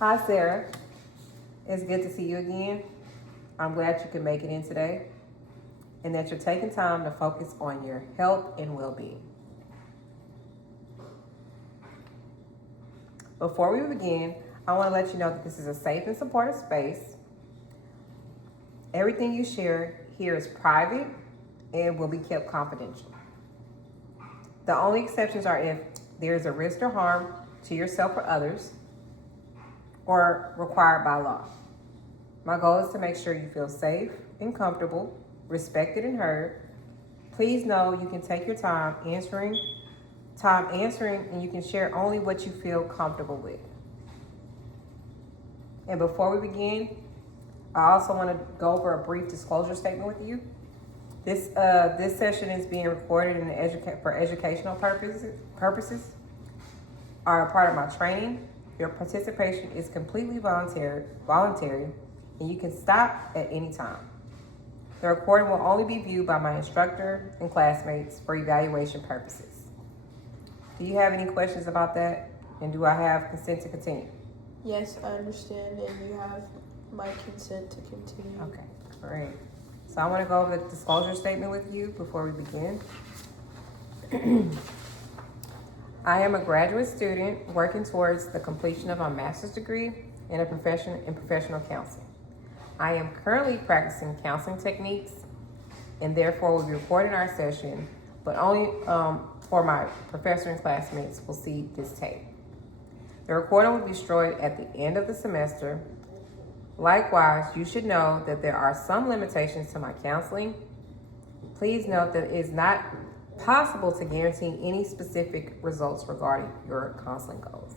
Hi, Sarah. It's good to see you again. I'm glad you could make it in today and that you're taking time to focus on your health and well being. Before we begin, I want to let you know that this is a safe and supportive space. Everything you share here is private and will be kept confidential. The only exceptions are if there is a risk or harm to yourself or others or required by law. My goal is to make sure you feel safe and comfortable, respected and heard. Please know you can take your time answering, and you can share only what you feel comfortable with. And before we begin, I also want to go over a brief disclosure statement with you. This session is being recorded for educational purposes are a part of my training. Your participation is completely voluntary, and you can stop at any time. The recording will only be viewed by my instructor and classmates for evaluation purposes. Do you have any questions about that? And do I have consent to continue? Yes, I understand, and you have my consent to continue. Okay, great. So I want to go over the disclosure statement with you before we begin. I am a graduate student working towards the completion of my master's degree in professional counseling. I am currently practicing counseling techniques and therefore will be recording our session, but only for my professor and classmates will see this tape. The recording will be destroyed at the end of the semester. Likewise, you should know that there are some limitations to my counseling. Please note that it is not possible to guarantee any specific results regarding your counseling goals.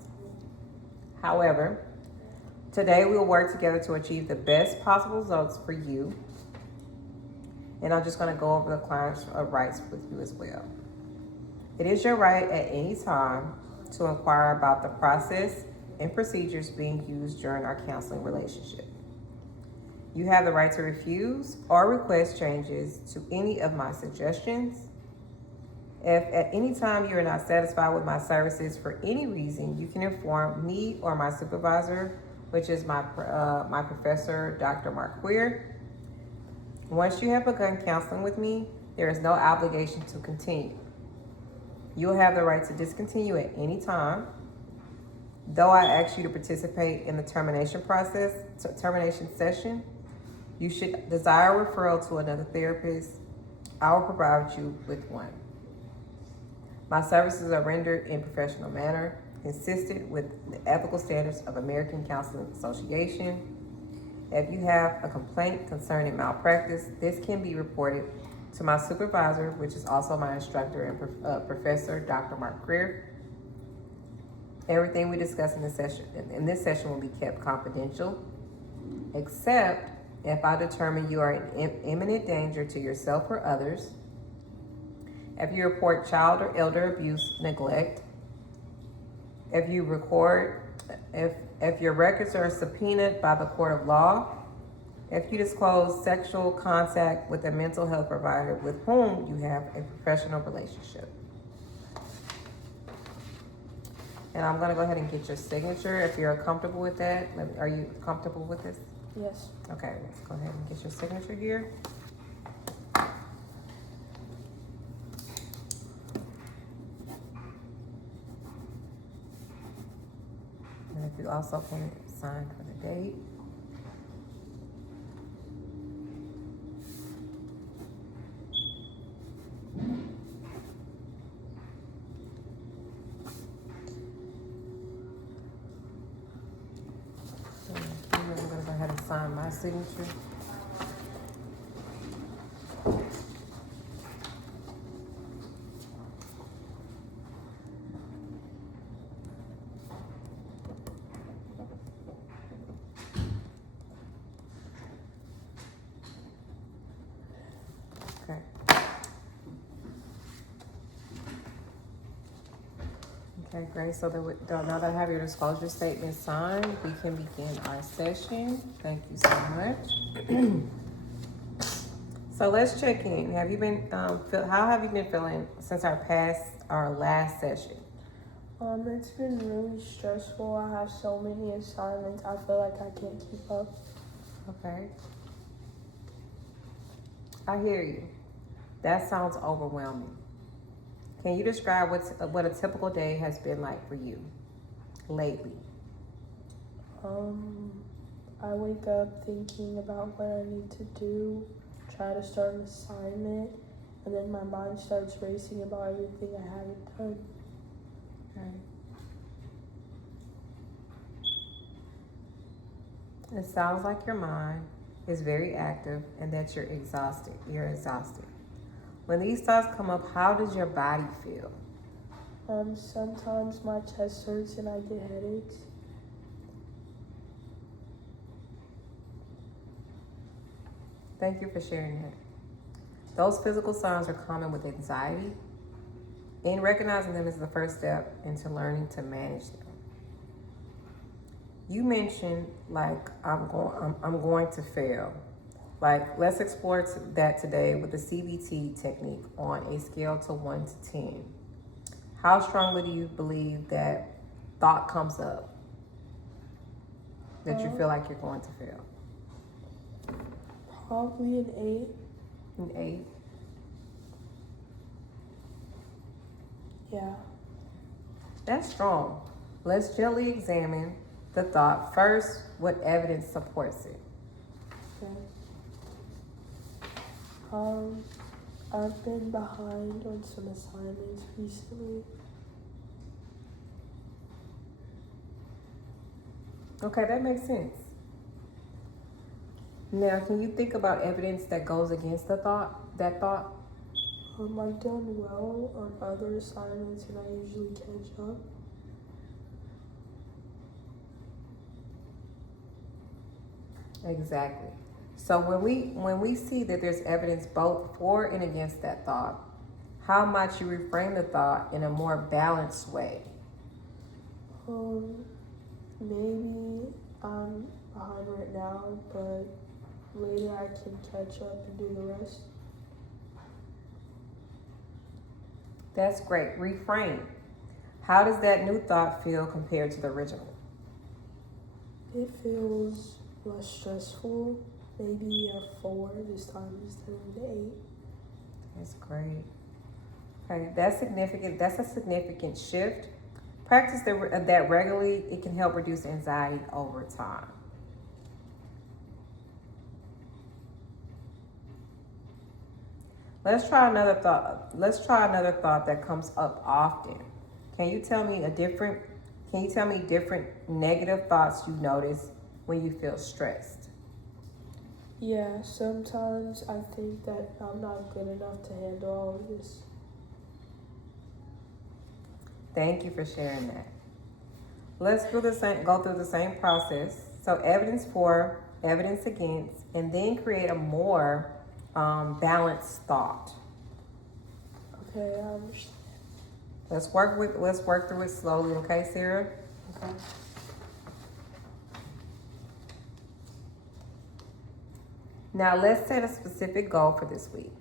However, today we will work together to achieve the best possible results for you. And I'm just going to go over the client's rights with you as well. It is your right at any time to inquire about the process and procedures being used during our counseling relationship. You have the right to refuse or request changes to any of my suggestions. If at any time you are not satisfied with my services for any reason, you can inform me or my supervisor, which is my professor, Dr. Mark Queer. Once you have begun counseling with me, there is no obligation to continue. You will have the right to discontinue at any time. Though I ask you to participate in the termination session, you should desire a referral to another therapist. I will provide you with one. My services are rendered in a professional manner, consistent with the ethical standards of American Counseling Association. If you have a complaint concerning malpractice, this can be reported to my supervisor, which is also my instructor and professor, Dr. Mark Greer. Everything we discuss in this session will be kept confidential, except if I determine you are in imminent danger to yourself or others, if you report child or elder abuse, neglect, if your records are subpoenaed by the court of law, if you disclose sexual contact with a mental health provider with whom you have a professional relationship. And I'm going to go ahead and get your signature if you're comfortable with that. Are you comfortable with this? Yes. Okay, let's go ahead and get your signature here. And if you also can sign for the date. I'm going to go ahead and sign my signature. Okay. Okay, great. So now that I have your disclosure statement signed, we can begin our session. Thank you so much. So let's check in. How have you been feeling since our last session? It's been really stressful. I have so many assignments. I feel like I can't keep up. Okay. I hear you. That sounds overwhelming. Can you describe what a typical day has been like for you lately? I wake up thinking about what I need to do, try to start an assignment, and then my mind starts racing about everything I haven't done. Okay. It sounds like your mind is very active and that you're exhausted. You're exhausted. When these thoughts come up, how does your body feel? Sometimes my chest hurts and I get headaches. Thank you for sharing that. Those physical signs are common with anxiety, and recognizing them is the first step into learning to manage them. You mentioned like I'm going to fail. Like let's explore that today with the CBT technique on a scale to 1 to 10. How strongly do you believe that thought comes up that you feel like you're going to fail? Probably an 8. An 8. Yeah. That's strong. Let's gently examine the thought. First, what evidence supports it? Okay. I've been behind on some assignments recently. Okay, that makes sense. Now, can you think about evidence that goes against that thought? I've done well on other assignments and I usually catch up. Exactly. So when we see that there's evidence both for and against that thought, how might you reframe the thought in a more balanced way? Maybe I'm behind right now, but later I can catch up and do the rest. That's great. Reframe. How does that new thought feel compared to the original? It feels less stressful. Maybe a 4 this time instead of an 8. That's great. Okay, that's significant. That's a significant shift. Practice that regularly. It can help reduce anxiety over time. Let's try another thought. Let's try another thought that comes up often. Can you tell me different negative thoughts you notice when you feel stressed? Yeah, sometimes I think that I'm not good enough to handle all of this. Thank you for sharing that. Let's go through the same process. So evidence for, evidence against, and then create a more balanced thought. Okay, I understand. Let's work through it slowly, okay, Sarah? Okay. Now let's set a specific goal for this week.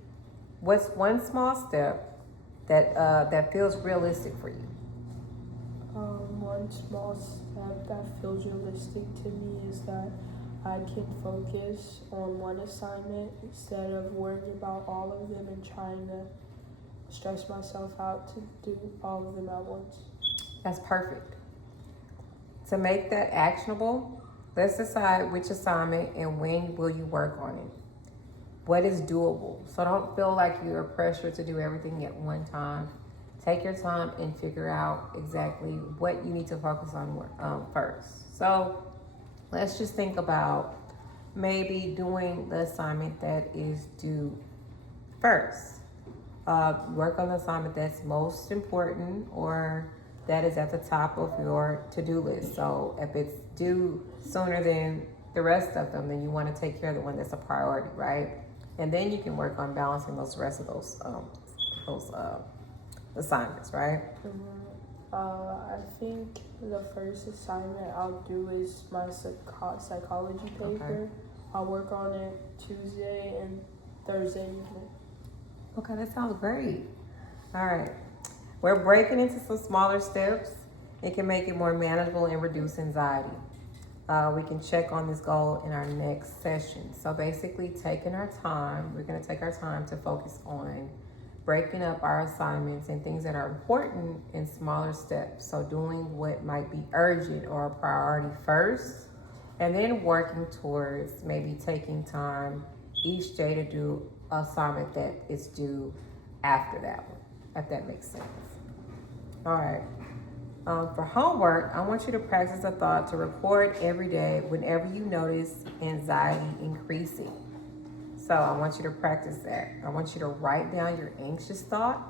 What's one small step that feels realistic for you? One small step that feels realistic to me is that I can focus on one assignment instead of worrying about all of them and trying to stress myself out to do all of them at once. That's perfect. To make that actionable, let's decide which assignment and when will you work on it. What is doable? So don't feel like you're pressured to do everything at one time. Take your time and figure out exactly what you need to focus on first. So let's just think about maybe doing the assignment that is due first. Work on the assignment that's most important or that is at the top of your to-do list. So if it's due sooner than the rest of them, then you want to take care of the one that's a priority, right? And then you can work on balancing those rest of those assignments, right? I think the first assignment I'll do is my psychology paper. Okay. I'll work on it Tuesday and Thursday evening. Okay, that sounds great. All right. We're breaking into some smaller steps. It can make it more manageable and reduce anxiety. We can check on this goal in our next session. So basically taking our time, we're gonna take our time to focus on breaking up our assignments and things that are important in smaller steps. So doing what might be urgent or a priority first, and then working towards maybe taking time each day to do an assignment that is due after that one, if that makes sense. All right. For homework, I want you to practice a thought to record every day whenever you notice anxiety increasing. So I want you to practice that. I want you to write down your anxious thought.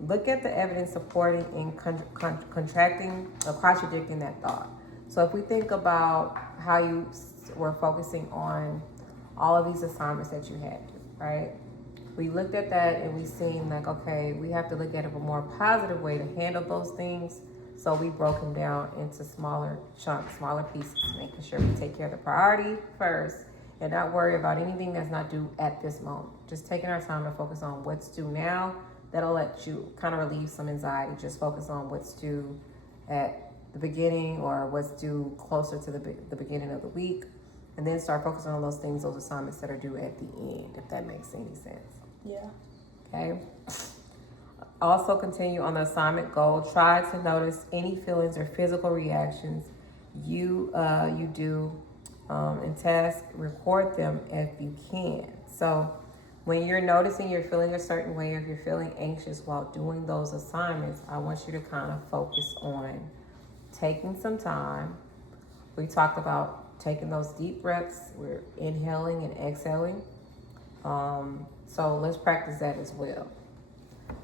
Look at the evidence supporting and contracting or contradicting that thought. So if we think about how you were focusing on all of these assignments that you had, right? We looked at that and we seen like, okay, we have to look at it a more positive way to handle those things. So we broke them down into smaller chunks, smaller pieces, making sure we take care of the priority first and not worry about anything that's not due at this moment. Just taking our time to focus on what's due now. That'll let you kind of relieve some anxiety. Just focus on what's due at the beginning or what's due closer to the beginning of the week. And then start focusing on those things, those assignments that are due at the end, if that makes any sense. Yeah. Okay. Also continue on the assignment goal. Try to notice any feelings or physical reactions you do in task. Record them if you can. So when you're noticing you're feeling a certain way, or if you're feeling anxious while doing those assignments, I want you to kind of focus on taking some time. We talked about taking those deep breaths. We're inhaling and exhaling. So let's practice that as well.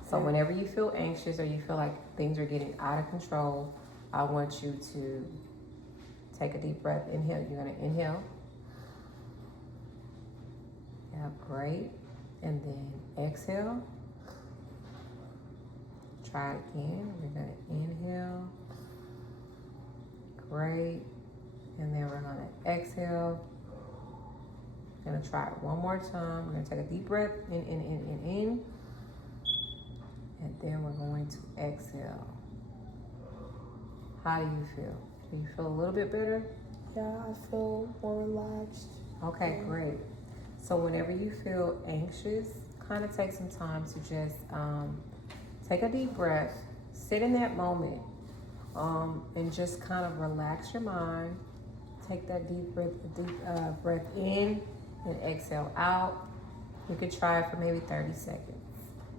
So whenever you feel anxious or you feel like things are getting out of control, I want you to take a deep breath. Inhale. You're going to inhale. Yeah, great. And then exhale. Try it again. We're going to inhale. Great. And then we're going to exhale. We're going to try it one more time. We're going to take a deep breath in. And then we're going to exhale. How do you feel? Do you feel a little bit better? Yeah, I feel more relaxed. Okay, great. So whenever you feel anxious, kind of take some time to just take a deep breath, sit in that moment, and just kind of relax your mind. Take that deep breath in and exhale out. You could try it for maybe 30 seconds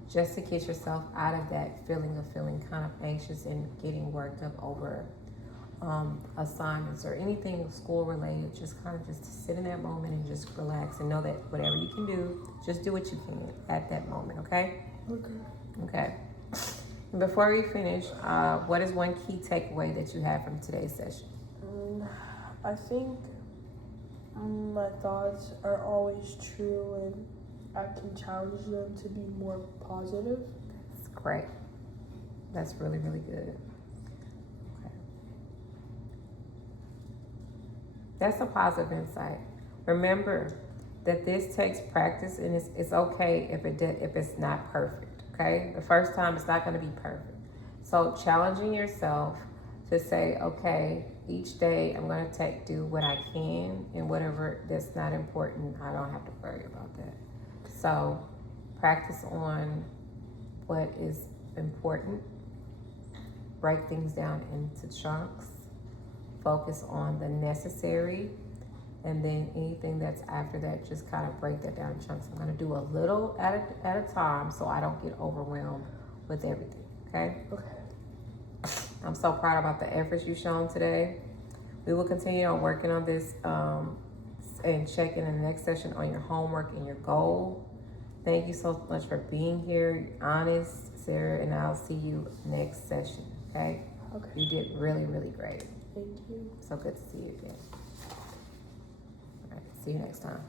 just to get yourself out of that feeling of feeling kind of anxious and getting worked up over assignments or anything school related. Just kind of just sit in that moment and just relax and know that whatever you can do, just do what you can at that moment, okay? Okay. And before we finish, what is one key takeaway that you have from today's session? I think my thoughts are always true and I can challenge them to be more positive. That's great. That's really, really good. Okay. That's a positive insight. Remember that this takes practice and it's okay if it's not perfect, okay? The first time it's not going to be perfect. So challenging yourself to say, okay, each day I'm going to do what I can, and whatever that's not important, I don't have to worry about that. So practice on what is important, break things down into chunks, focus on the necessary, and then anything that's after that, just kind of break that down in chunks. I'm going to do a little at a time so I don't get overwhelmed with everything, okay? Okay. I'm so proud about the efforts you've shown today. We will continue on working on this and checking in the next session on your homework and your goal. Thank you so much for being here. You're honest, Sarah, and I'll see you next session, okay? Okay. You did really, really great. Thank you. So good to see you again. All right, see you next time.